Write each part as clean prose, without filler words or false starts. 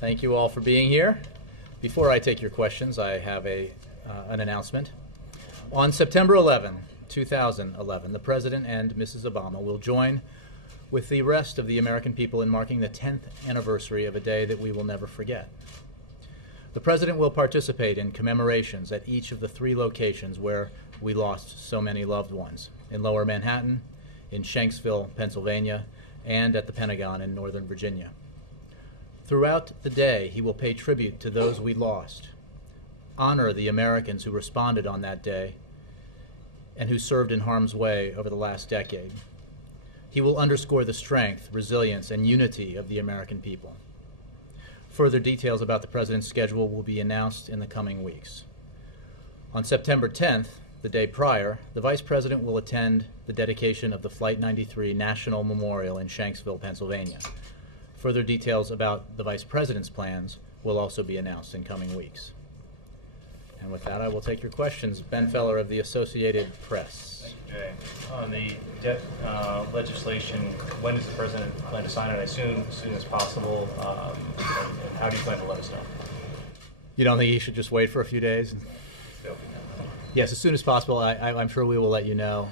Thank you all for being here. Before I take your questions, I have an announcement. On September 11, 2011, the President and Mrs. Obama will join with the rest of the American people in marking the 10th anniversary of a day that we will never forget. The President will participate in commemorations at each of the 3 locations where we lost so many loved ones, in Lower Manhattan, in Shanksville, Pennsylvania, and at the Pentagon in Northern Virginia. Throughout the day, he will pay tribute to those we lost, honor the Americans who responded on that day and who served in harm's way over the last decade. He will underscore the strength, resilience, and unity of the American people. Further details about the President's schedule will be announced in the coming weeks. On September 10th, the day prior, the Vice President will attend the dedication of the Flight 93 National Memorial in Shanksville, Pennsylvania. Further details about the Vice President's plans will also be announced in coming weeks. And with that, I will take your questions. Ben Feller of the Associated Press. Thank you, Jay. On the debt legislation, when does the President plan to sign it? I assume as soon as possible. And how do you plan to let us know? You don't think he should just wait for a few days? No. Yes, as soon as possible. I'm sure we will let you know.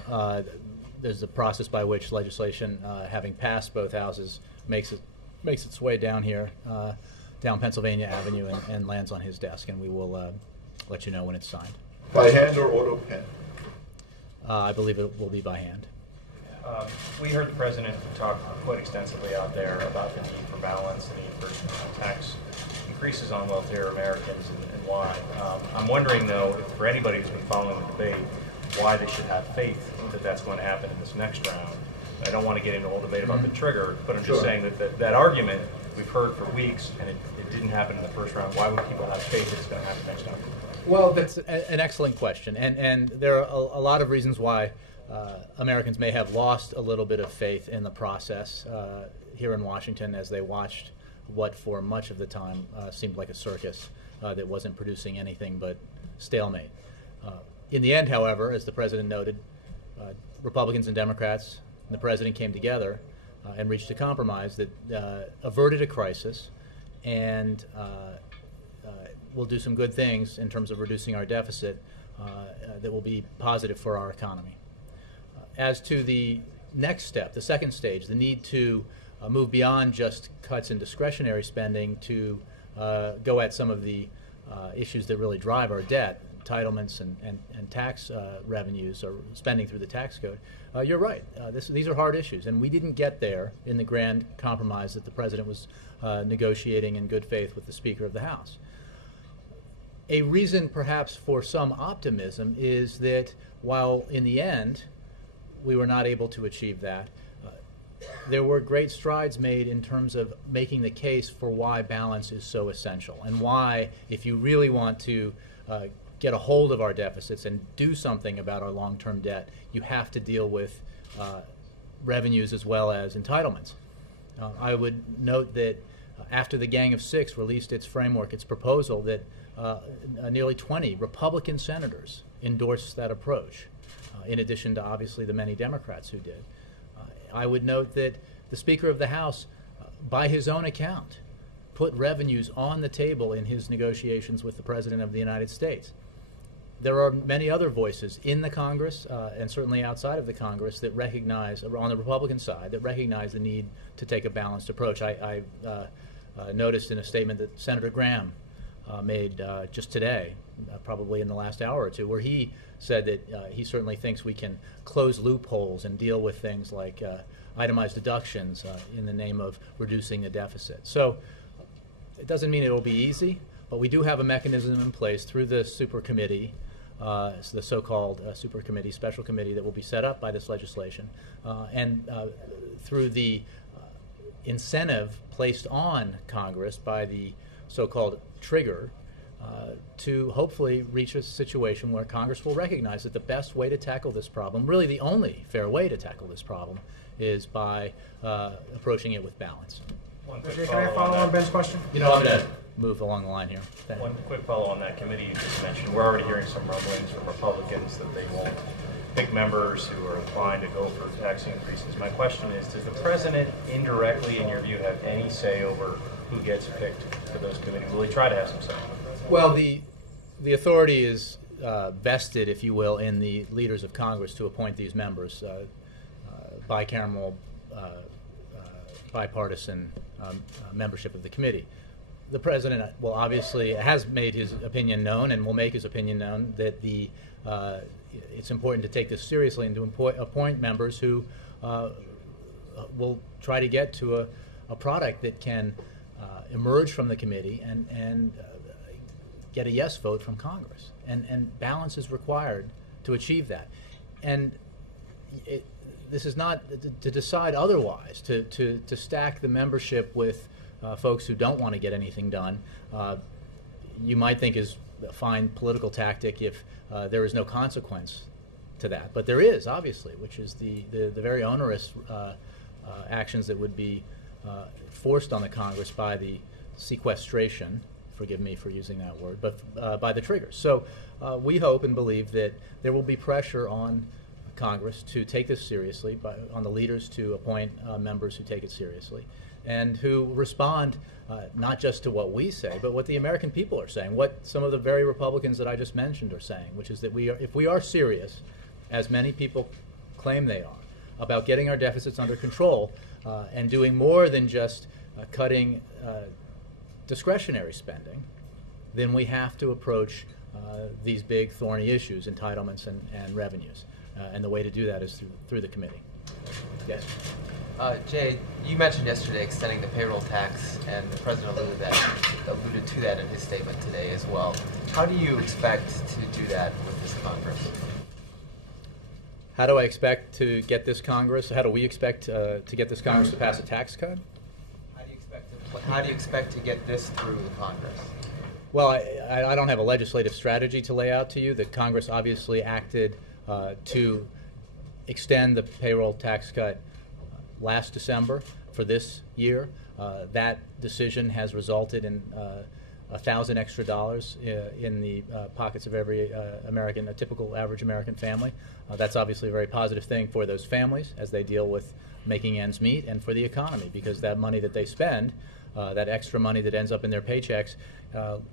There's a process by which legislation, having passed both houses, makes its way down here, down Pennsylvania Avenue, and lands on his desk, and we will let you know when it's signed. By hand or auto pen? I believe it will be by hand. We heard the President talk quite extensively out there about the need for balance, the need for tax increases on wealthier Americans, and why. I'm wondering, though, if for anybody who's been following the debate, why they should have faith that that's going to happen in this next round. I don't want to get into a whole debate about the trigger, but I'm just saying that argument we've heard for weeks, and it didn't happen in the first round. Why would people have faith that it's going to happen next time? Well, that's an excellent question, and there are a lot of reasons why Americans may have lost a little bit of faith in the process here in Washington as they watched what for much of the time seemed like a circus that wasn't producing anything but stalemate. In the end, however, as the President noted, Republicans and Democrats and the President came together and reached a compromise that averted a crisis and will do some good things in terms of reducing our deficit that will be positive for our economy. As to the next step, the second stage, the need to move beyond just cuts in discretionary spending to go at some of the issues that really drive our debt, entitlements and tax revenues or spending through the tax code. You're right. These are hard issues, and we didn't get there in the grand compromise that the President was negotiating in good faith with the Speaker of the House. A reason perhaps for some optimism is that while in the end we were not able to achieve that, there were great strides made in terms of making the case for why balance is so essential and why, if you really want to get a hold of our deficits and do something about our long-term debt, you have to deal with revenues as well as entitlements. I would note that after the Gang of Six released its framework, its proposal, that nearly 20 Republican senators endorsed that approach, in addition to obviously the many Democrats who did. I would note that the Speaker of the House, by his own account, put revenues on the table in his negotiations with the President of the United States. There are many other voices in the Congress and certainly outside of the Congress that recognize, on the Republican side, that recognize the need to take a balanced approach. I noticed in a statement that Senator Graham made just today, probably in the last hour or two, where he said that he certainly thinks we can close loopholes and deal with things like itemized deductions in the name of reducing the deficit. So it doesn't mean it will be easy, but we do have a mechanism in place through the super committee, the so-called super committee, special committee that will be set up by this legislation, and through the incentive placed on Congress by the so-called trigger to hopefully reach a situation where Congress will recognize that the best way to tackle this problem, really the only fair way to tackle this problem, is by approaching it with balance. Can I follow on Ben's question? You know, I'm going to move along the line here. One quick follow on that committee you just mentioned. We're already hearing some rumblings from Republicans that they won't pick members who are inclined to go for tax increases. My question is, does the President indirectly, in your view, have any say over who gets picked for those committees? Will he try to have some say? Well, the authority is vested, if you will, in the leaders of Congress to appoint these members, bicameral, bipartisan membership of the committee. The president will obviously has made his opinion known and will make his opinion known that it's important to take this seriously and to appoint members who will try to get to a product that can emerge from the committee and get a yes vote from Congress. And balance is required to achieve that. And this is not to decide otherwise, to stack the membership with folks who don't want to get anything done. You might think is a fine political tactic if there is no consequence to that. But there is, obviously, which is the very onerous actions that would be forced on the Congress by the sequestration, forgive me for using that word, but by the triggers. So we hope and believe that there will be pressure on Congress to take this seriously, on the leaders to appoint members who take it seriously, and who respond not just to what we say, but what the American people are saying, what some of the very Republicans that I just mentioned are saying, which is that if we are serious, as many people claim they are, about getting our deficits under control and doing more than just cutting discretionary spending, then we have to approach these big thorny issues, entitlements and revenues. And the way to do that is through the committee. Yes? Jay, you mentioned yesterday extending the payroll tax, and the president alluded to that in his statement today as well. How do you expect to do that with this Congress? How do I expect to get this Congress? How do we expect to get this Congress to pass a tax cut? How do you expect to get this through the Congress? Well, I don't have a legislative strategy to lay out to you. The Congress obviously acted to extend the payroll tax cut last December for this year. That decision has resulted in $1,000 extra in the pockets of every American, a typical average American family. That's obviously a very positive thing for those families as they deal with making ends meet, and for the economy, because that money that they spend, that extra money that ends up in their paychecks,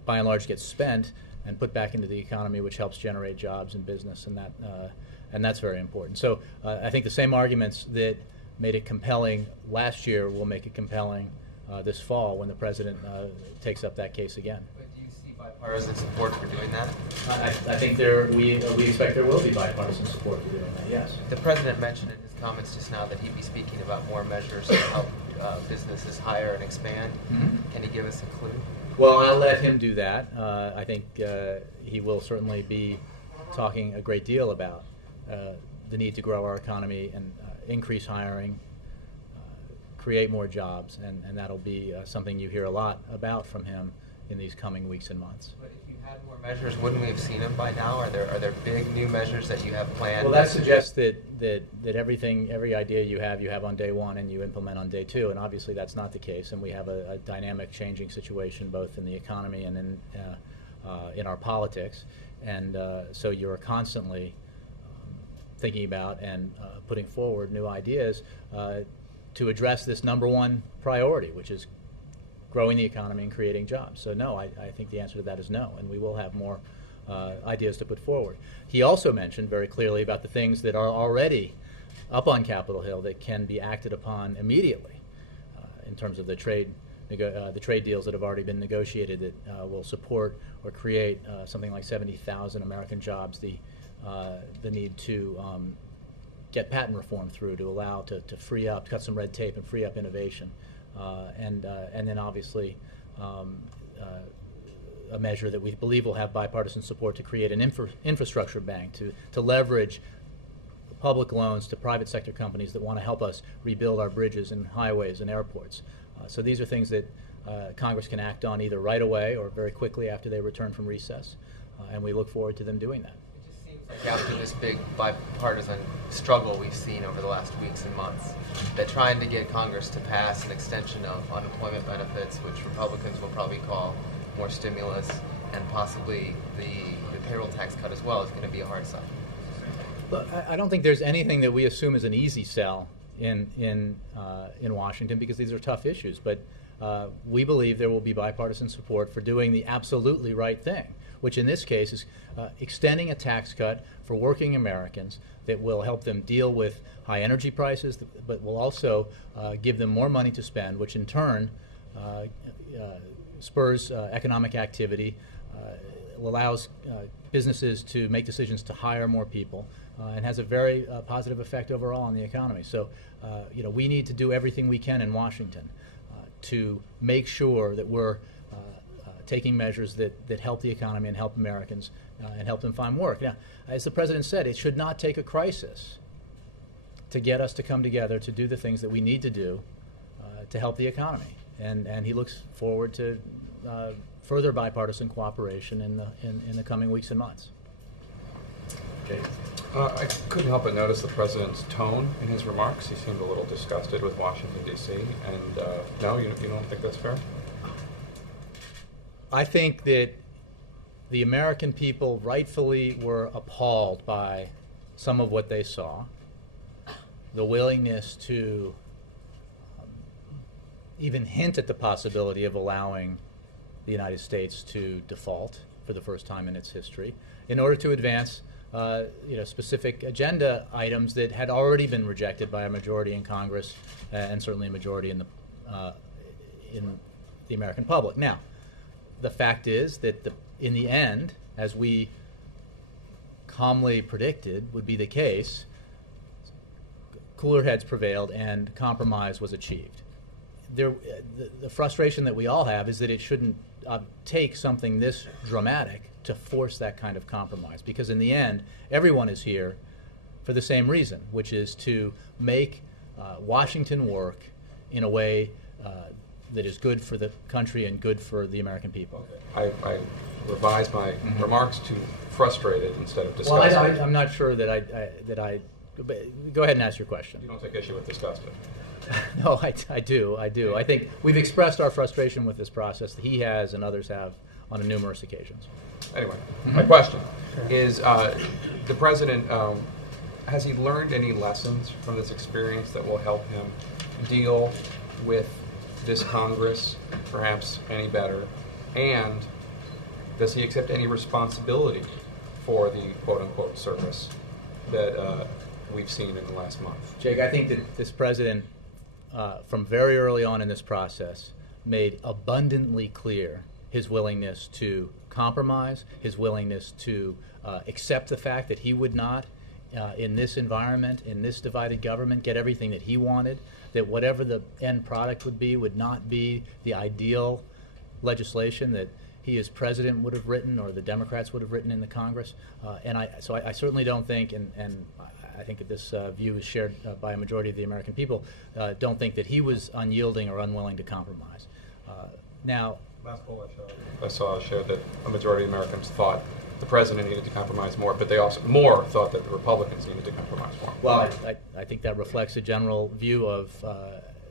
by and large gets spent and put back into the economy, which helps generate jobs and business, and that's very important. So I think the same arguments that made it compelling last year will make it compelling this fall when the president takes up that case again. But do you see bipartisan support for doing that? I think we expect there will be bipartisan support for doing that, yes. The president mentioned in his comments just now that he'd be speaking about more measures to help businesses hire and expand. Mm-hmm. Can he give us a clue? Well, I'll let him do that. I think he will certainly be talking a great deal about the need to grow our economy and increase hiring, create more jobs, and that'll be something you hear a lot about from him in these coming weeks and months. But if you had more measures, wouldn't we have seen them by now? Are there big new measures that you have planned? Well, that suggests that every idea you have on day one and you implement on day two, and obviously that's not the case. And we have a dynamic, changing situation both in the economy and in our politics, and so you're constantly thinking about and putting forward new ideas to address this number one priority, which is growing the economy and creating jobs. So no, I think the answer to that is no, and we will have more ideas to put forward. He also mentioned very clearly about the things that are already up on Capitol Hill that can be acted upon immediately in terms of the trade deals that have already been negotiated that will support or create something like 70,000 American jobs, the need to get patent reform through to allow to free up, cut some red tape and free up innovation, and then obviously a measure that we believe will have bipartisan support to create an infrastructure bank to leverage public loans to private sector companies that want to help us rebuild our bridges and highways and airports. So these are things that Congress can act on either right away or very quickly after they return from recess, and we look forward to them doing that. After this big bipartisan struggle we've seen over the last weeks and months, that trying to get Congress to pass an extension of unemployment benefits, which Republicans will probably call more stimulus, and possibly the payroll tax cut as well, is going to be a hard sell. Look, I don't think there's anything that we assume is an easy sell in Washington, because these are tough issues. But we believe there will be bipartisan support for doing the absolutely right thing, which in this case is extending a tax cut for working Americans that will help them deal with high energy prices, but will also give them more money to spend, which in turn spurs economic activity, allows businesses to make decisions to hire more people, and has a very positive effect overall on the economy. So, we need to do everything we can in Washington to make sure that we're taking measures that help the economy and help Americans and help them find work. Now, as the President said, it should not take a crisis to get us to come together to do the things that we need to do to help the economy. And he looks forward to further bipartisan cooperation in the coming weeks and months. Jay? I couldn't help but notice the President's tone in his remarks. He seemed a little disgusted with Washington, D.C. And no, you don't think that's fair? I think that the American people rightfully were appalled by some of what they saw. The willingness to even hint at the possibility of allowing the United States to default for the first time in its history in order to advance specific agenda items that had already been rejected by a majority in Congress and certainly a majority in the American public. Now, the fact is that in the end, as we calmly predicted would be the case, cooler heads prevailed and compromise was achieved. The frustration that we all have is that it shouldn't take something this dramatic to force that kind of compromise, because in the end, everyone is here for the same reason, which is to make Washington work in a way that is good for the country and good for the American people. I revised my remarks to frustrated instead of disgusted. Well, I'm not sure that I go ahead and ask your question. You don't take issue with disgusted? No, I do. I think we've expressed our frustration with this process that he has and others have on numerous occasions. Anyway, my question is, the President, has he learned any lessons from this experience that will help him deal with this Congress perhaps any better? And does he accept any responsibility for the quote-unquote service that we've seen in the last month? Jake, I think that this President, from very early on in this process, made abundantly clear his willingness to compromise, his willingness to accept the fact that he would not, in this environment, in this divided government, get everything that he wanted, that whatever the end product would not be the ideal legislation that he as president would have written or the Democrats would have written in the Congress. So I certainly don't think, and I think that this view is shared by a majority of the American people, don't think that he was unyielding or unwilling to compromise. Now, last poll I saw showed that a majority of Americans thought the president needed to compromise more, but they also thought that the Republicans needed to compromise more. Well, I think that reflects a general view of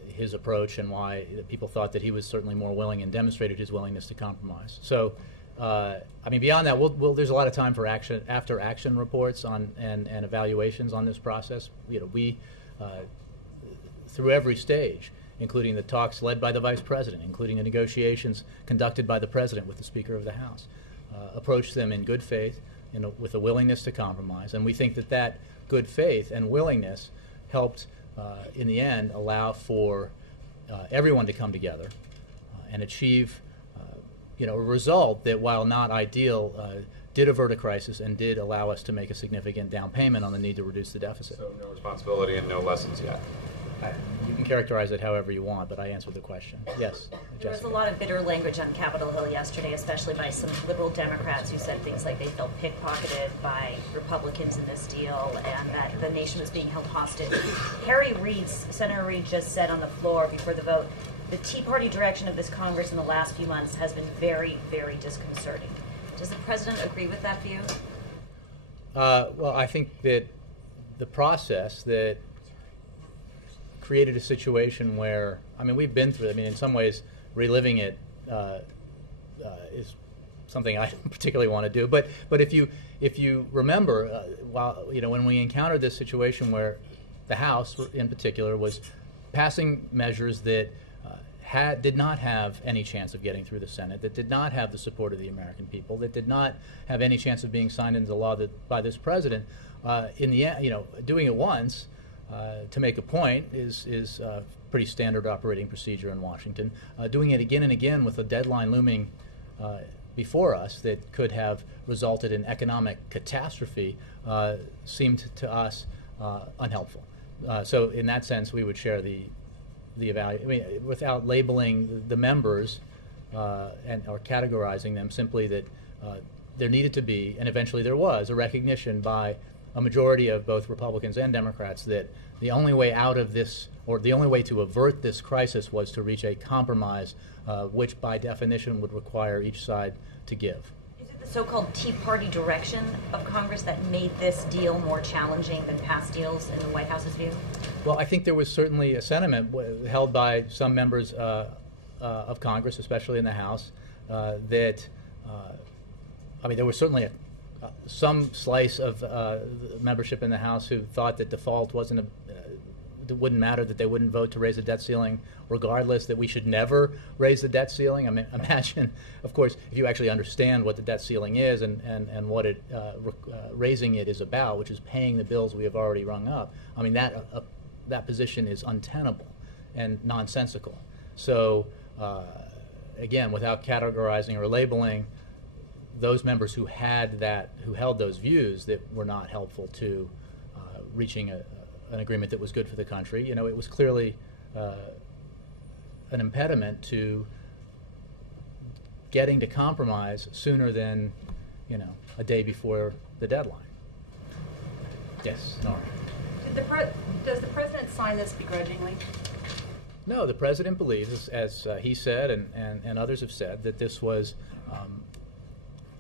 his approach and why people thought that he was certainly more willing and demonstrated his willingness to compromise. So, beyond that, there's a lot of time for after action reports on and evaluations on this process. We through every stage, including the talks led by the Vice President, including the negotiations conducted by the President with the Speaker of the House, approach them in good faith, with a willingness to compromise. And we think that good faith and willingness helped, in the end, allow for everyone to come together and achieve a result that, while not ideal, did avert a crisis and did allow us to make a significant down payment on the need to reduce the deficit. So no responsibility and no lessons yet. You can characterize it however you want, but I answered the question. Yes, There was a lot of bitter language on Capitol Hill yesterday, especially by some liberal Democrats who said things like they felt pickpocketed by Republicans in this deal and that the nation was being held hostage. Senator Reid just said on the floor before the vote, the Tea Party direction of this Congress in the last few months has been very, very disconcerting. Does the President agree with that view? Well, I think that the process that created a situation where, we've been through it. In some ways, reliving it is something I don't particularly want to do. But if you remember, when we encountered this situation where the House, in particular, was passing measures that did not have any chance of getting through the Senate, that did not have the support of the American people, that did not have any chance of being signed into law by this president. In the end, doing it once to make a point is pretty standard operating procedure in Washington. Doing it again and again with a deadline looming before us that could have resulted in economic catastrophe seemed to us unhelpful. So in that sense, we would share the without labeling the members or categorizing them, simply that there needed to be, and eventually there was, a recognition by a majority of both Republicans and Democrats that the only way out of this, or the only way to avert this crisis, was to reach a compromise, which by definition would require each side to give. Is it the so-called Tea Party direction of Congress that made this deal more challenging than past deals in the White House's view? Well, I think there was certainly a sentiment held by some members of Congress, especially in the House, that, there was certainly some slice of membership in the House who thought that default it wouldn't matter, that they wouldn't vote to raise the debt ceiling regardless, that we should never raise the debt ceiling. I mean, imagine, of course, if you actually understand what the debt ceiling is and what raising it is about, which is paying the bills we have already rung up. I mean, that position is untenable and nonsensical. So, again, without categorizing or labeling, those members who held those views that were not helpful to reaching an agreement that was good for the country, it was clearly an impediment to getting to compromise sooner than, a day before the deadline. Yes, Nora. Does the president sign this begrudgingly? No, the president believes, as he said and others have said, that this was,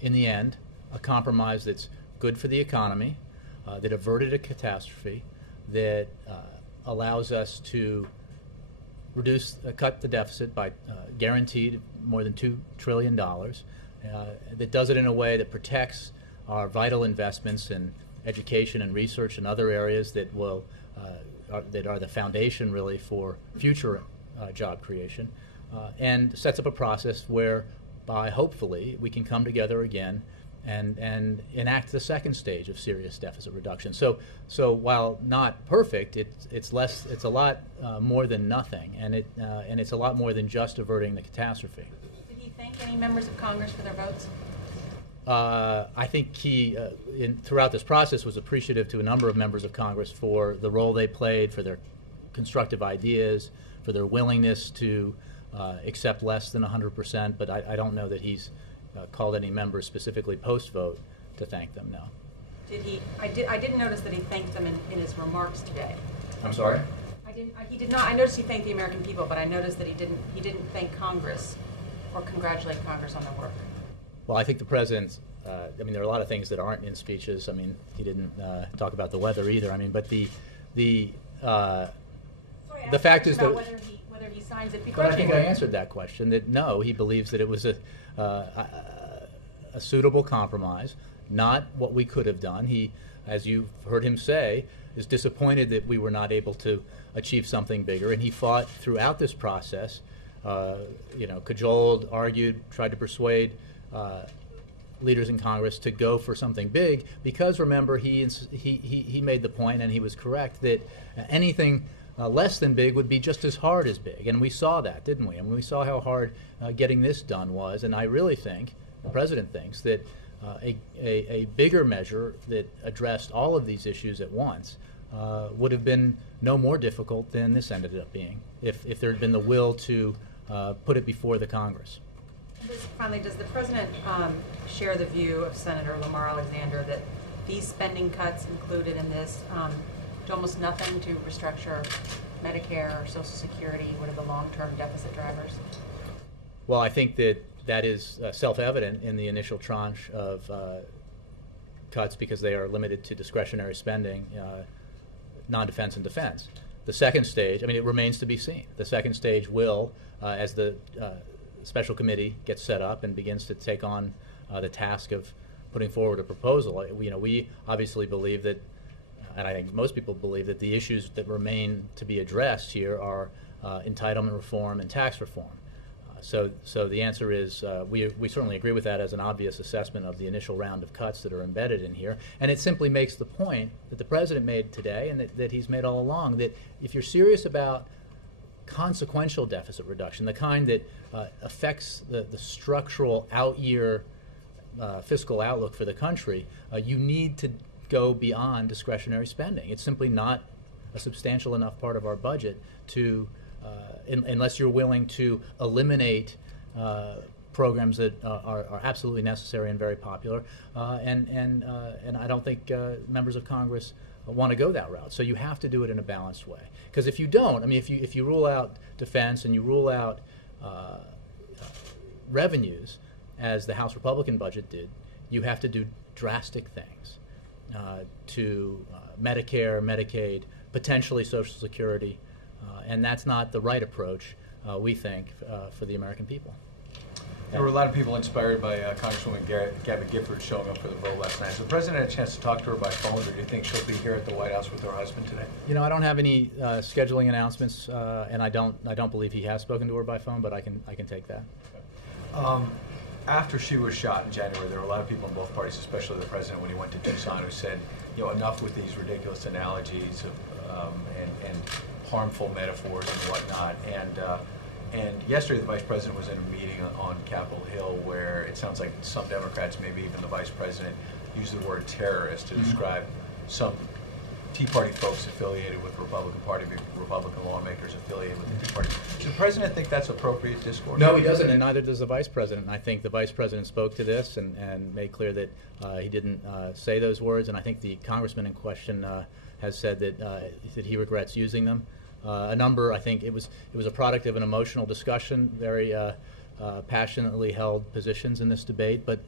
in the end, a compromise that's good for the economy, that averted a catastrophe, that allows us to cut the deficit by guaranteed more than $2 trillion, that does it in a way that protects our vital investments in education and research and other areas that that are the foundation, really, for future job creation, and sets up a process whereby, hopefully, we can come together again and enact the second stage of serious deficit reduction. So while not perfect, it's a lot more than nothing, and it's a lot more than just averting the catastrophe. Did he thank any members of Congress for their votes? I think he, throughout this process, was appreciative to a number of members of Congress for the role they played, for their constructive ideas, for their willingness to accept less than 100%. But I don't know that he's called any members specifically post-vote to thank them. No. Did he? I didn't notice that he thanked them in his remarks today. I'm sorry? He did not. I noticed he thanked the American people, but I noticed that he didn't thank Congress or congratulate Congress on their work. Well, I think the president, there are a lot of things that aren't in speeches. He didn't talk about the weather either. But the fact is that whether he signs it But I think I begrudgingly. answered that question, that no, he believes that it was a suitable compromise, not what we could have done. He, as you've heard him say, is disappointed that we were not able to achieve something bigger, and he fought throughout this process, cajoled, argued, tried to persuade leaders in Congress to go for something big, because, remember, he made the point, and he was correct, that anything less than big would be just as hard as big. And we saw that, didn't we? And we saw how hard getting this done was. And I really think, the president thinks, that a bigger measure that addressed all of these issues at once would have been no more difficult than this ended up being, if there had been the will to put it before the Congress. Finally, does the president share the view of Senator Lamar Alexander that these spending cuts included in this do almost nothing to restructure Medicare or Social Security? What are the long-term deficit drivers? Well, I think that is self-evident in the initial tranche of cuts, because they are limited to discretionary spending, non-defense and defense. The second stage, it remains to be seen. The second stage will, as the special committee gets set up and begins to take on the task of putting forward a proposal. We obviously believe that, and I think most people believe, that the issues that remain to be addressed here are entitlement reform and tax reform. So the answer is we certainly agree with that as an obvious assessment of the initial round of cuts that are embedded in here. And it simply makes the point that the President made today and that he's made all along, that if you're serious about consequential deficit reduction, the kind that affects the structural out-year fiscal outlook for the country, you need to go beyond discretionary spending. It's simply not a substantial enough part of our budget to unless you're willing to eliminate programs that are absolutely necessary and very popular, and I don't think members of Congress want to go that route. So you have to do it in a balanced way. Because if you don't, I mean, if you rule out defense and you rule out revenues, as the House Republican budget did, you have to do drastic things to Medicare, Medicaid, potentially Social Security. And that's not the right approach, we think, for the American people. There were a lot of people inspired by Congresswoman Gabby Gifford showing up for the vote last night. Has the President had a chance to talk to her by phone, or do you think she'll be here at the White House with her husband today? You know, I don't have any scheduling announcements, and I don't believe he has spoken to her by phone, but I can take that. After she was shot in January, there were a lot of people in both parties, especially the President when he went to Tucson, who said, you know, enough with these ridiculous analogies and harmful metaphors and whatnot. And yesterday the Vice President was in a meeting on Capitol Hill where it sounds like some Democrats, maybe even the Vice President, used the word terrorist to describe some Tea Party folks affiliated with the Republican Party, Republican lawmakers affiliated with the Tea Party. Does the President think that's appropriate discourse? No, he doesn't, and neither does the Vice President. I think the Vice President spoke to this and made clear that he didn't say those words, and I think the Congressman in question has said that he regrets using them. A number, I think it was a product of an emotional discussion, very passionately held positions in this debate, but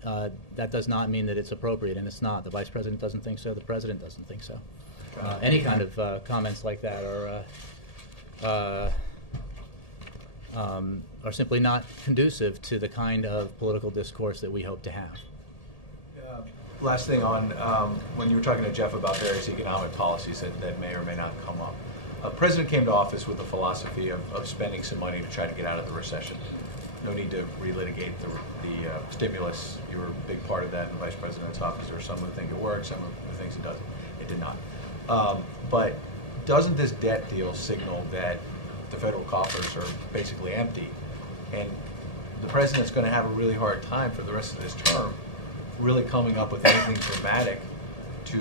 that does not mean that it's appropriate, and it's not. The Vice President doesn't think so. The President doesn't think so. Any kind of comments like that are simply not conducive to the kind of political discourse that we hope to have. Last thing on when you were talking to Jeff about various economic policies that may or may not come up. The President came to office with a philosophy of spending some money to try to get out of the recession. No need to relitigate the stimulus. You were a big part of that in the Vice President's office. There are some who think it works, some who think it doesn't. It did not. But doesn't this debt deal signal that the federal coffers are basically empty, and the President's going to have a really hard time for the rest of this term really coming up with anything dramatic to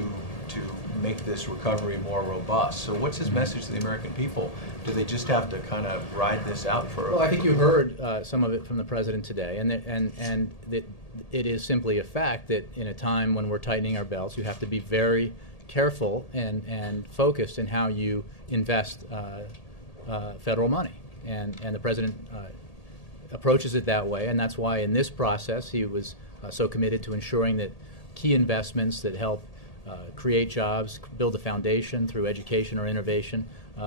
make this recovery more robust? So what's his message to the American people? Do they just have to kind of ride this out for Well, I think you heard some of it from the President today, and that it is simply a fact that in a time when we're tightening our belts, you have to be very careful and focused in how you invest federal money. And the President approaches it that way, and that's why in this process he was so committed to ensuring that key investments that help create jobs, build a foundation through education or innovation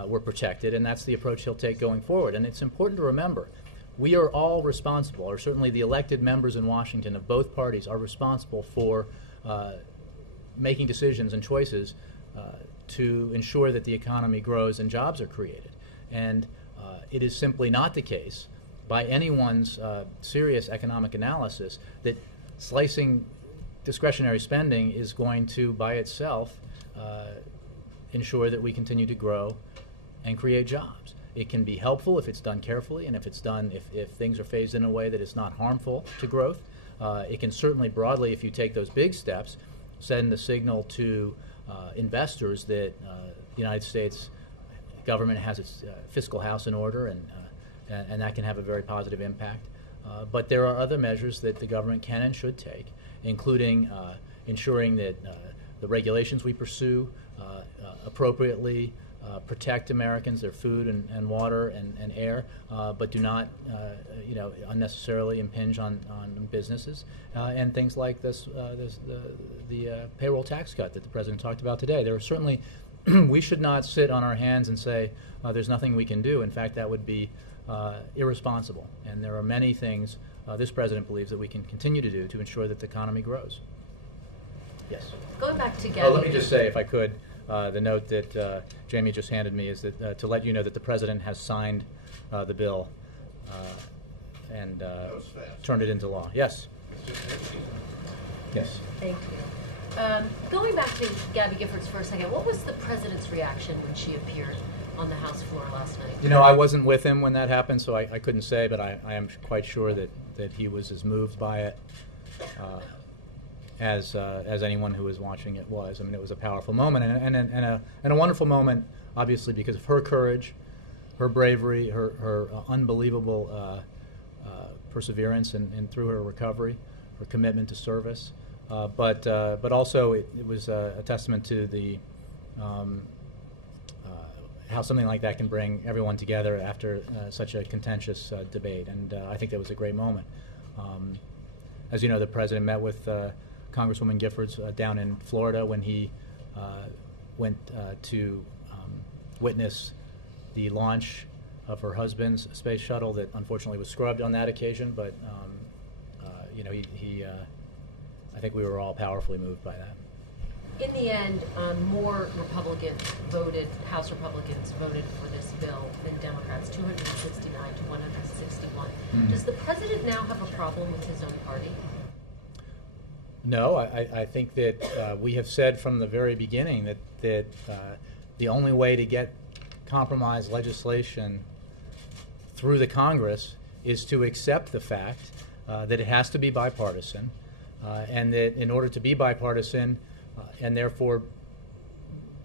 were protected, and that's the approach he'll take going forward. And it's important to remember, we are all responsible, or certainly the elected members in Washington of both parties are responsible for making decisions and choices to ensure that the economy grows and jobs are created. And it is simply not the case by anyone's serious economic analysis that slicing discretionary spending is going to, by itself, ensure that we continue to grow and create jobs. It can be helpful if it's done carefully, and if it's done, if things are phased in a way that is not harmful to growth. It can certainly broadly, if you take those big steps, send a signal to investors that the United States government has its fiscal house in order, and that can have a very positive impact. But there are other measures that the government can and should take, including ensuring that the regulations we pursue appropriately protect Americans, their food and water and air, but do not unnecessarily impinge on businesses, and things like the payroll tax cut that the President talked about today. There are certainly we should not sit on our hands and say there's nothing we can do. In fact, that would be irresponsible, and there are many things this President believes that we can continue to do to ensure that the economy grows. Yes. Going back to Gabby. Let me just say, if I could, the note that Jamie just handed me is that to let you know that the President has signed the bill and was fast. turned it into law. Yes. Yes. Thank you. Going back to Gabby Giffords for a second, what was the president's reaction when she appeared on the House floor last night? You know, I wasn't with him when that happened, so I couldn't say, but I am quite sure that he was as moved by it as anyone who was watching it was. I mean, it was a powerful moment and a wonderful moment, obviously, because of her courage, her bravery, her unbelievable perseverance and through her recovery, her commitment to service. But also it was a testament to the how something like that can bring everyone together after such a contentious debate, and I think that was a great moment. As you know, the president met with Congresswoman Giffords down in Florida when he went to witness the launch of her husband's space shuttle that unfortunately was scrubbed on that occasion, but you know, I think we were all powerfully moved by that. In the end, more House Republicans voted for this bill than Democrats, 269 to 161. Does the president now have a problem with his own party? No, I think that we have said from the very beginning that the only way to get compromise legislation through the Congress is to accept the fact that it has to be bipartisan, and that in order to be bipartisan and therefore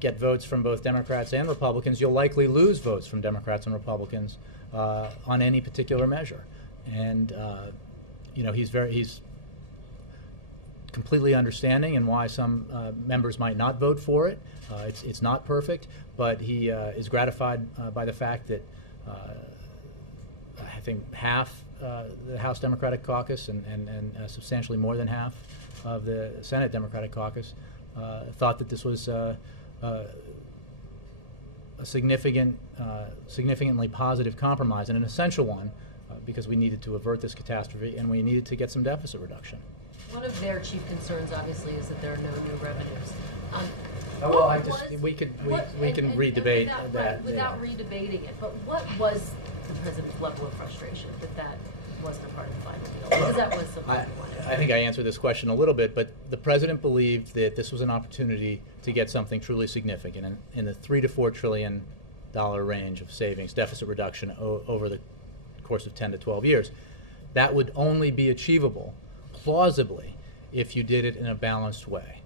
get votes from both Democrats and Republicans, you'll likely lose votes from Democrats and Republicans on any particular measure. And you know, he's completely understanding and why some members might not vote for it. It's not perfect, but he is gratified by the fact that I think half the House Democratic Caucus and substantially more than half of the Senate Democratic Caucus thought that this was a significantly positive compromise and an essential one because we needed to avert this catastrophe and we needed to get some deficit reduction. One of their chief concerns, obviously, is that there are no new revenues. We can re-debate that without re-debating it. But what was the president's level of frustration that wasn't a part of the final deal? Because that was something he wanted. I think I answered this question a little bit, but the president believed that this was an opportunity to get something truly significant in the $3 to $4 trillion range of savings, deficit reduction over the course of 10 to 12 years. That would only be achievable plausibly if you did it in a balanced way.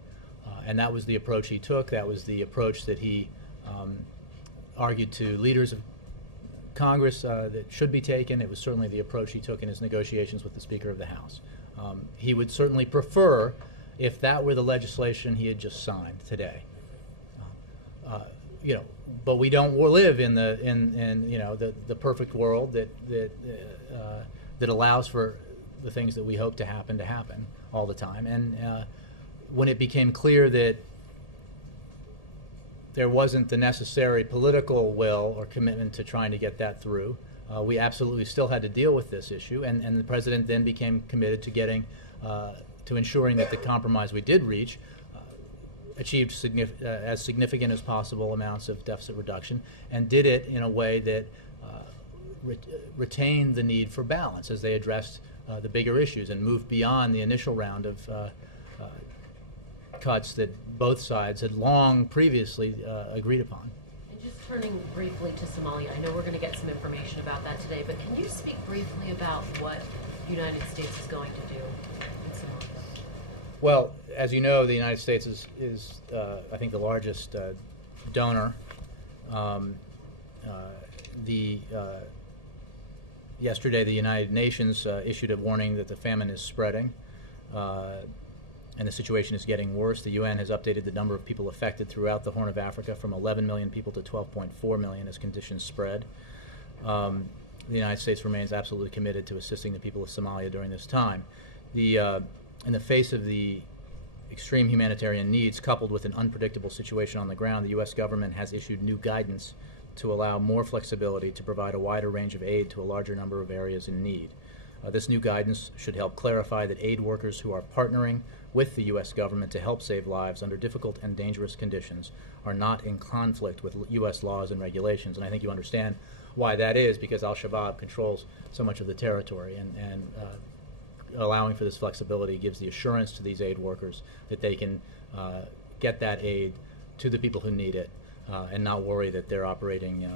And that was the approach he took. That was the approach that he argued to leaders of Congress that should be taken. It was certainly the approach he took in his negotiations with the Speaker of the House. He would certainly prefer if that were the legislation he had just signed today. You know, but we don't live in the perfect world that allows for the things that we hope to happen all the time. And when it became clear that there wasn't the necessary political will or commitment to trying to get that through, we absolutely still had to deal with this issue. And the president then became committed to ensuring that the compromise we did reach achieved as significant as possible amounts of deficit reduction, and did it in a way that retained the need for balance as they addressed the bigger issues and moved beyond the initial round of cuts that both sides had long previously agreed upon. And just turning briefly to Somalia, I know we're going to get some information about that today, but can you speak briefly about what the United States is going to do in Somalia? Well, as you know, the United States is I think, the largest donor. Yesterday, the United Nations issued a warning that the famine is spreading, and the situation is getting worse. The UN has updated the number of people affected throughout the Horn of Africa from 11 million people to 12.4 million as conditions spread. The United States remains absolutely committed to assisting the people of Somalia during this time. In the face of the extreme humanitarian needs, coupled with an unpredictable situation on the ground, the U.S. government has issued new guidance to allow more flexibility to provide a wider range of aid to a larger number of areas in need. This new guidance should help clarify that aid workers who are partnering with the U.S. government to help save lives under difficult and dangerous conditions are not in conflict with U.S. laws and regulations. And I think you understand why that is, because al-Shabaab controls so much of the territory, and allowing for this flexibility gives the assurance to these aid workers that they can get that aid to the people who need it and not worry that they're operating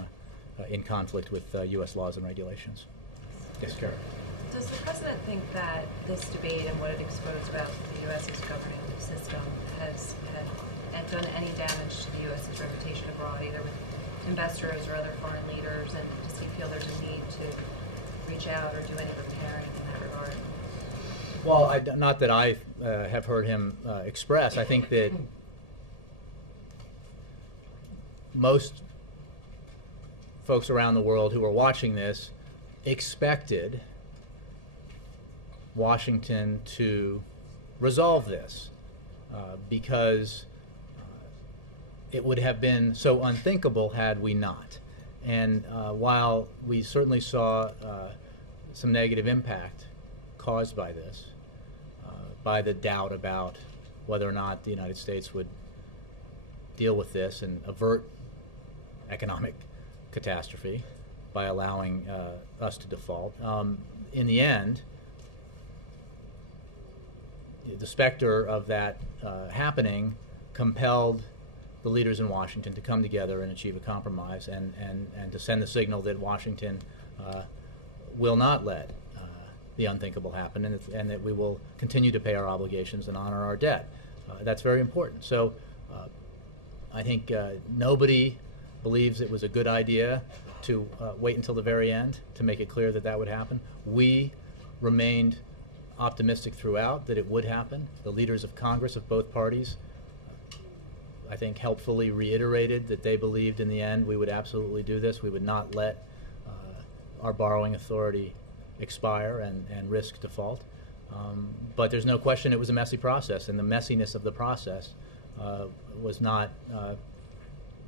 in conflict with U.S. laws and regulations. Yes, Karen. Does the president think that this debate and what it exposed about the U.S.'s governing system has done any damage to the U.S.'s reputation abroad, either with investors or other foreign leaders, and does he feel there's a need to reach out or do any repairing in that regard? Well, not that I have heard him express. I think that most folks around the world who are watching this expected Washington to resolve this because it would have been so unthinkable had we not. And while we certainly saw some negative impact caused by this, by the doubt about whether or not the United States would deal with this and avert economic catastrophe by allowing us to default, in the end, the specter of that happening compelled the leaders in Washington to come together and achieve a compromise and to send the signal that Washington will not let the unthinkable happen, and that we will continue to pay our obligations and honor our debt. That's very important. So I think nobody believes it was a good idea to wait until the very end to make it clear that that would happen. We remained optimistic throughout that it would happen. The leaders of Congress of both parties, I think, helpfully reiterated that they believed in the end we would absolutely do this. We would not let our borrowing authority expire and risk default. But there's no question it was a messy process, and the messiness of the process was not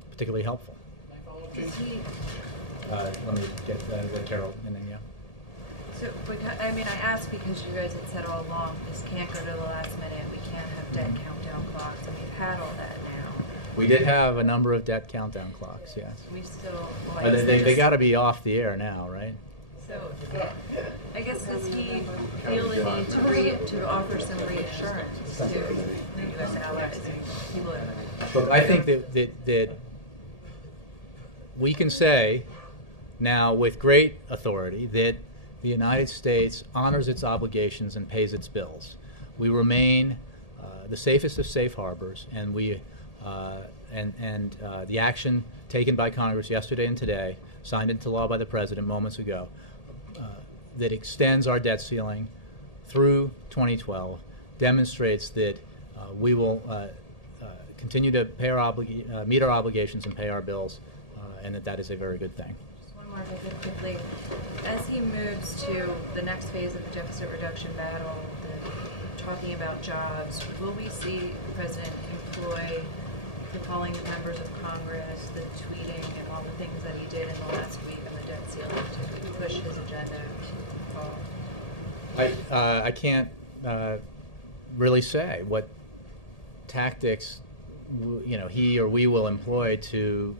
particularly helpful. Let me get Carol and then So, I mean, I asked because you guys had said all along, this can't go to the last minute, we can't have debt countdown clocks, and we've had all that now. We did have a number of debt countdown clocks, yes. We still... They got to be off the air now, right? So, I guess does he feel the need to offer some reassurance to the U.S. allies and people? Look, I think that we can say now with great authority that the United States honors its obligations and pays its bills. We remain the safest of safe harbors, and we the action taken by Congress yesterday and today, signed into law by the President moments ago, that extends our debt ceiling through 2012, demonstrates that we will continue to pay meet our obligations and pay our bills, and that is a very good thing. Just one more, if I could quickly. As he moves to the next phase of the deficit reduction battle, talking about jobs, will we see the President employ the calling members of Congress, the tweeting, and all the things that he did in the last week on the debt ceiling to push his agenda? I can't really say what tactics he or we will employ to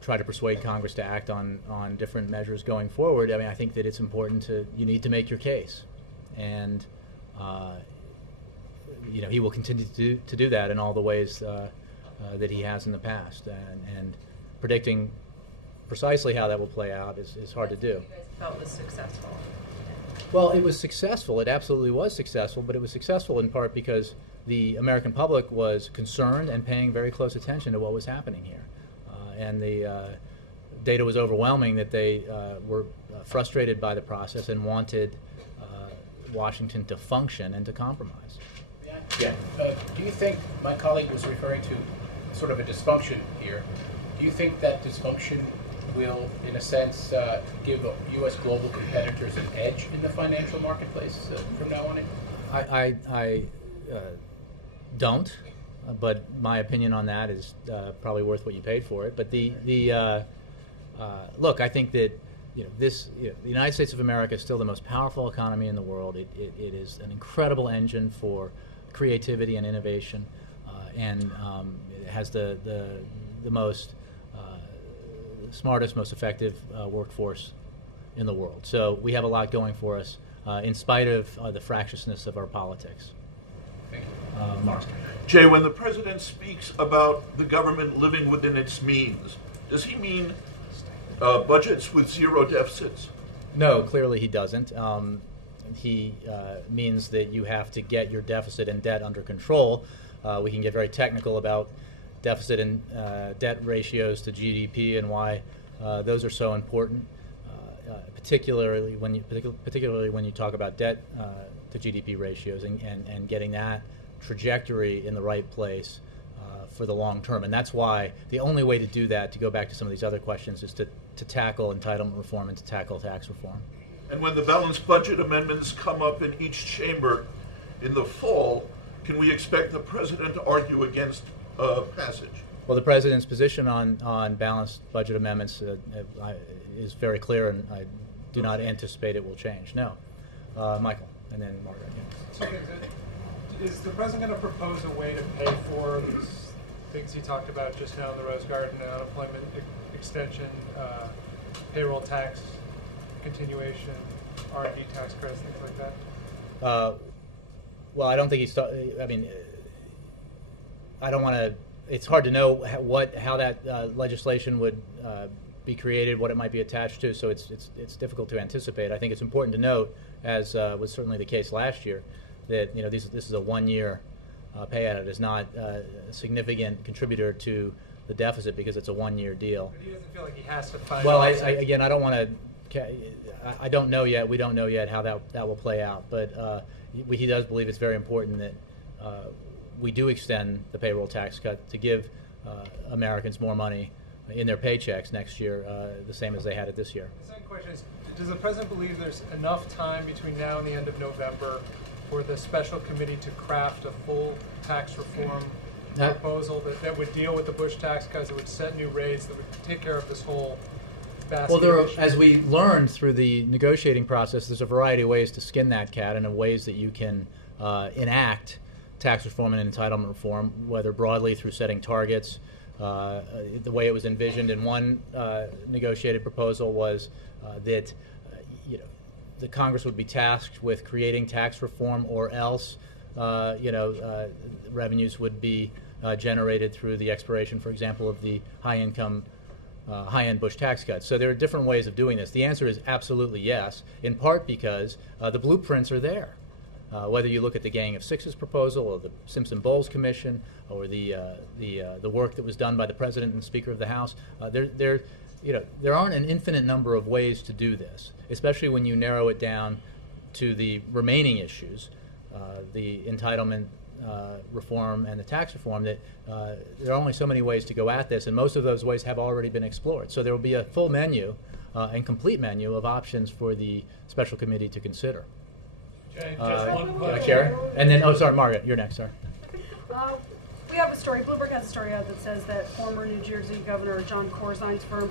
try to persuade Congress to act on different measures going forward. I mean, I think that it's important you need to make your case, and he will continue to do that in all the ways that he has in the past, and predicting precisely how that will play out is hard to do. You guys felt was successful. Well, it was successful. It absolutely was successful, but it was successful in part because the American public was concerned and paying very close attention to what was happening here. And the data was overwhelming that they were frustrated by the process and wanted Washington to function and to compromise. Yeah. Do you think, my colleague was referring to sort of a dysfunction here, do you think that dysfunction will, in a sense, give U.S. global competitors an edge in the financial marketplace from now on in? I don't, but my opinion on that is probably worth what you paid for it. But look, I think that the United States of America is still the most powerful economy in the world. It is an incredible engine for creativity and innovation, and it has the most smartest, most effective workforce in the world. So we have a lot going for us, in spite of the fractiousness of our politics. Thank you. Mark. Jay, when the president speaks about the government living within its means, does he mean budgets with zero deficits? No, clearly he doesn't. He means that you have to get your deficit and debt under control. We can get very technical about deficit and debt ratios to GDP and why those are so important, particularly when you talk about debt to GDP ratios and getting that trajectory in the right place for the long term. And that's why the only way to do that, to go back to some of these other questions, is to tackle entitlement reform and to tackle tax reform. And when the balanced budget amendments come up in each chamber in the fall, can we expect the president to argue against passage? Well, the president's position on balanced budget amendments is very clear, and I do not anticipate it will change. No. Michael, and then Margaret. Yeah. Okay, is the president going to propose a way to pay for these things he talked about just now in the Rose Garden, unemployment extension, payroll tax continuation, R&D tax credits, things like that? Well, I don't think he's. I mean, I don't want to. It's hard to know how that legislation would be created, what it might be attached to. So it's difficult to anticipate. I think it's important to note, as was certainly the case last year, that this is a one-year payout. It is not a significant contributor to the deficit because it's a one-year deal. But he doesn't feel like he has to find. Well, again, I don't want to. I don't know yet. We don't know yet how that will play out. But he does believe it's very important that we do extend the payroll tax cut to give Americans more money in their paychecks next year, the same as they had it this year. The second question is, does the president believe there's enough time between now and the end of November for the special committee to craft a full tax reform proposal that would deal with the Bush tax cuts, that would set new rates, that would take care of this whole basket of issues? As we learned through the negotiating process, there's a variety of ways to skin that cat and in ways that you can enact tax reform and entitlement reform, whether broadly through setting targets. The way it was envisioned in one negotiated proposal was that the Congress would be tasked with creating tax reform, or else revenues would be generated through the expiration, for example, of the high-end Bush tax cuts. So there are different ways of doing this. The answer is absolutely yes, in part because the blueprints are there. Whether you look at the Gang of Six's proposal, or the Simpson-Bowles Commission, or the work that was done by the President and Speaker of the House, there aren't an infinite number of ways to do this, especially when you narrow it down to the remaining issues, the entitlement reform and the tax reform. That there are only so many ways to go at this, and most of those ways have already been explored. So there will be a full menu and complete menu of options for the special committee to consider. Jay, just one question. Chair? And then, Margaret, you're next, sorry. We have a story, Bloomberg has a story out that says that former New Jersey Governor John Corzine's firm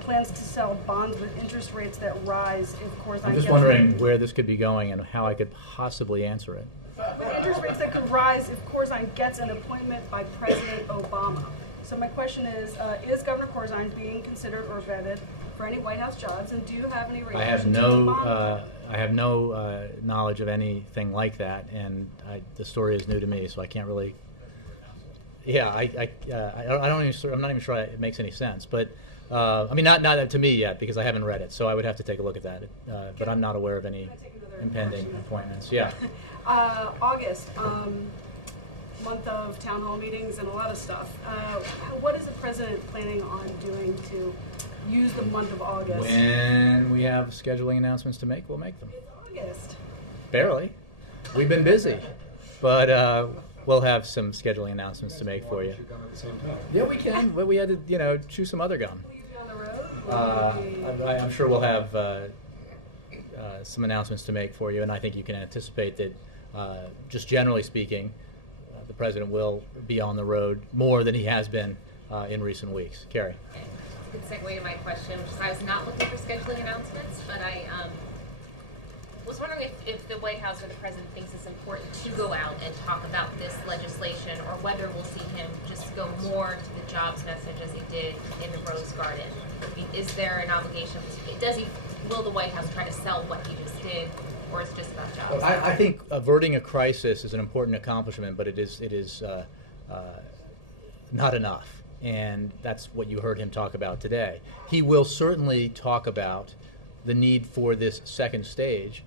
plans to sell bonds with interest rates that rise if Corzine I'm just wondering where this could be going and how I could possibly answer it. With interest rates that could rise if Corzine gets an appointment by President Obama. So my question is Governor Corzine being considered or vetted for any White House jobs, and do you have any reaction to the bond? I have no knowledge of anything like that, and the story is new to me, so I can't really. Yeah, I'm not even sure it makes any sense, but I mean, not to me yet because I haven't read it, so I would have to take a look at that. But I'm not aware of any impending appointments. Yeah. August, month of town hall meetings and a lot of stuff. What is the president planning on doing to use the month of August? When we have scheduling announcements to make, we'll make them. It's August. Barely. We've been busy, but we'll have some scheduling announcements to make for you. Yeah, we can. But we had to, chew some other gum. Will you be on the road? I'm sure we'll have some announcements to make for you, and I think you can anticipate that, just generally speaking, the president will be on the road more than he has been in recent weeks. Carrie. good segue to my question, which is I was not looking for scheduling announcements, but I was wondering if the White House or the President thinks it's important to go out and talk about this legislation, or whether we'll see him just go more to the jobs message as he did in the Rose Garden. I mean, is there an obligation? Will the White House try to sell what he just did, or is it just about jobs? I think averting a crisis is an important accomplishment, but it is not enough. And that's what you heard him talk about today. He will certainly talk about the need for this second stage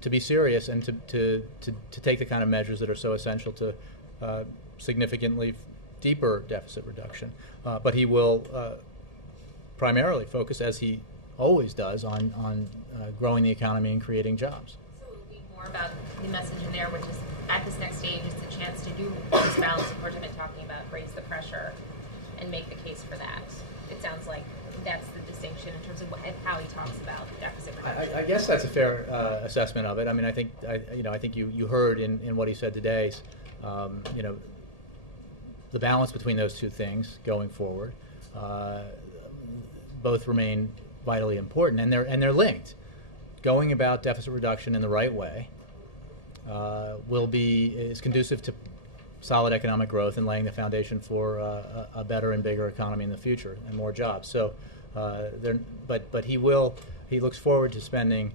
to be serious and to take the kind of measures that are so essential to significantly deeper deficit reduction. But he will primarily focus, as he always does, on growing the economy and creating jobs. So it will be more about the message in there, which is at this next stage is the chance to do this balance we're talking about, raise the pressure, and make the case for that. It sounds like that's the distinction in terms of how he talks about deficit reduction. I guess that's a fair assessment of it. I mean, I think you heard in what he said today, the balance between those two things going forward, both remain vitally important, and they're linked. Going about deficit reduction in the right way is conducive to solid economic growth and laying the foundation for a better and bigger economy in the future and more jobs. So, but he looks forward to spending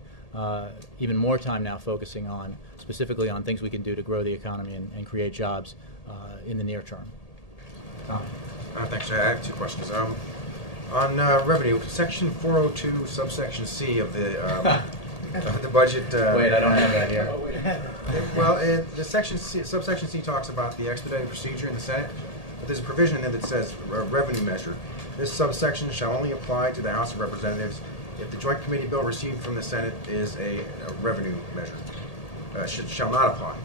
even more time now focusing on specifically on things we can do to grow the economy and create jobs in the near term. Tom. Thanks. I have two questions. On revenue, section 402, subsection C of the budget. Wait, I don't have that here. Well, the subsection C talks about the expedited procedure in the Senate, but there's a provision in there that says revenue measure. This subsection shall only apply to the House of Representatives if the Joint Committee bill received from the Senate is a revenue measure. Shall not apply.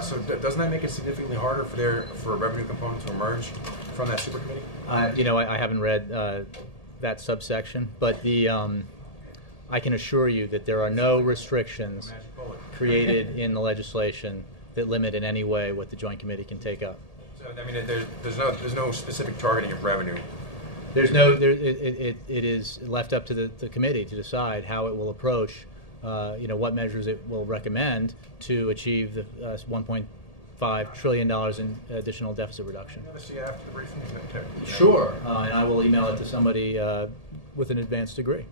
So doesn't that make it significantly harder for a revenue component to emerge from that supercommittee? I haven't read that subsection, but I can assure you that there are no restrictions created in the legislation that limit in any way what the Joint Committee can take up. So I mean, there's no specific targeting of revenue. It is left up to the committee to decide how it will approach, what measures it will recommend to achieve the $1.5 trillion in additional deficit reduction. See after the briefing? Sure, and I will email it to somebody with an advanced degree.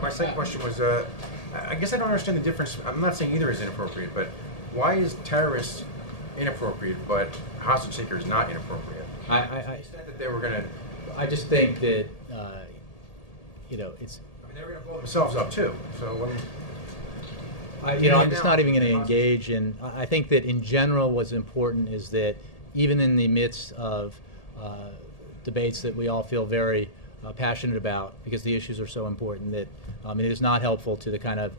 My second question was, I guess I don't understand the difference. I'm not saying either is inappropriate, but why is terrorist inappropriate, but hostage taker is not inappropriate? I said that they were going to. I just think that it's. I mean, they're going to blow themselves up too. So I'm just not even going to engage in. I think that in general, what's important is that even in the midst of debates that we all feel very passionate about, because the issues are so important, that it is not helpful to the kind of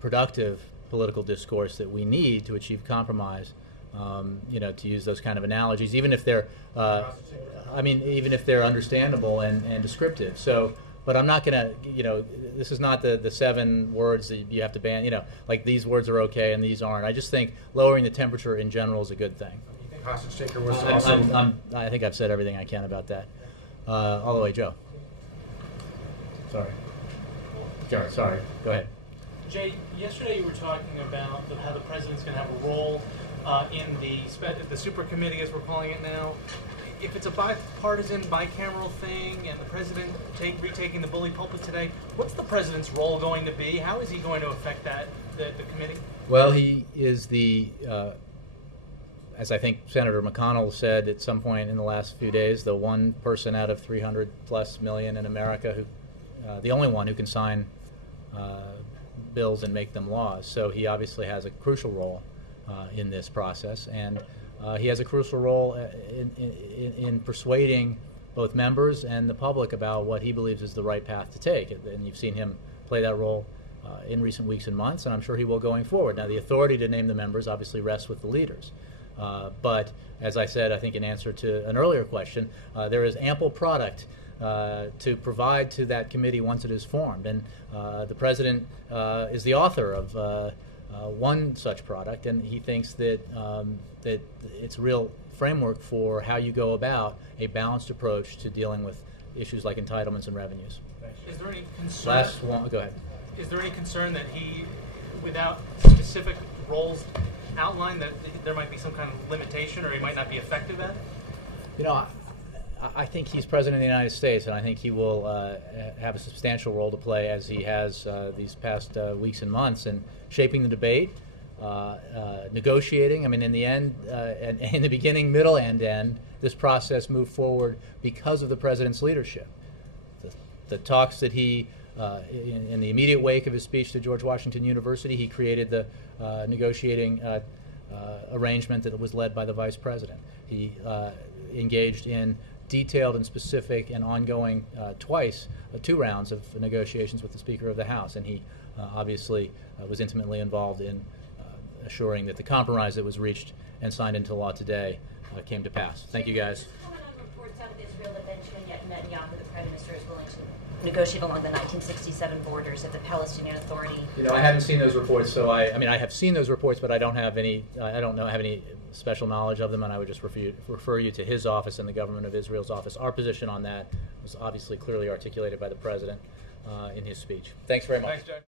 productive political discourse that we need to achieve compromise. To use those kind of analogies, even if they're, even if they're understandable and descriptive. So, but I'm not going to, this is not the 7 words that you have to ban. Like these words are okay and these aren't. I just think lowering the temperature in general is a good thing. You think hostage taker was also? I think I've said everything I can about that. All the way, Joe. Sorry. Sorry. Go ahead. Jay, yesterday you were talking about how the president's going to have a role in the super committee, as we're calling it now. If it's a bipartisan, bicameral thing, and the president retaking the bully pulpit today, what's the president's role going to be? How is he going to affect the committee? Well, he is as I think Senator McConnell said at some point in the last few days, the one person out of 300+ million in America the only one who can sign bills and make them laws. So he obviously has a crucial role in this process, and he has a crucial role in persuading both members and the public about what he believes is the right path to take. And you've seen him play that role in recent weeks and months, and I'm sure he will going forward. Now, the authority to name the members obviously rests with the leaders. But as I said, I think in answer to an earlier question, there is ample product to provide to that committee once it is formed. And the president is the author of one such product, and he thinks that it's a real framework for how you go about a balanced approach to dealing with issues like entitlements and revenues. Is there any concern? Last one, go ahead. Is there any concern that he, without specific roles outlined, that there might be some kind of limitation, or he might not be effective at it? You know, I think he's president of the United States, and I think he will have a substantial role to play, as he has these past weeks and months, in shaping the debate, negotiating. I mean, in the end, and in the beginning, middle, and end, this process moved forward because of the president's leadership. The talks that he, in the immediate wake of his speech to George Washington University, he created the negotiating arrangement that was led by the vice president. He engaged in detailed and specific and ongoing two rounds of negotiations with the Speaker of the House, and he obviously was intimately involved in assuring that the compromise that was reached and signed into law today came to pass. Thank you, guys. Comment on reports out of Israel that Benjamin Netanyahu, the Prime Minister, is willing to negotiate along the 1967 borders of the Palestinian Authority. You know, I haven't seen those reports, so I mean, I have seen those reports, but I don't have any. Have any special knowledge of them, and I would just refer you to his office and the government of Israel's office. Our position on that was obviously clearly articulated by the president in his speech. Thanks very much. Thanks, Jack.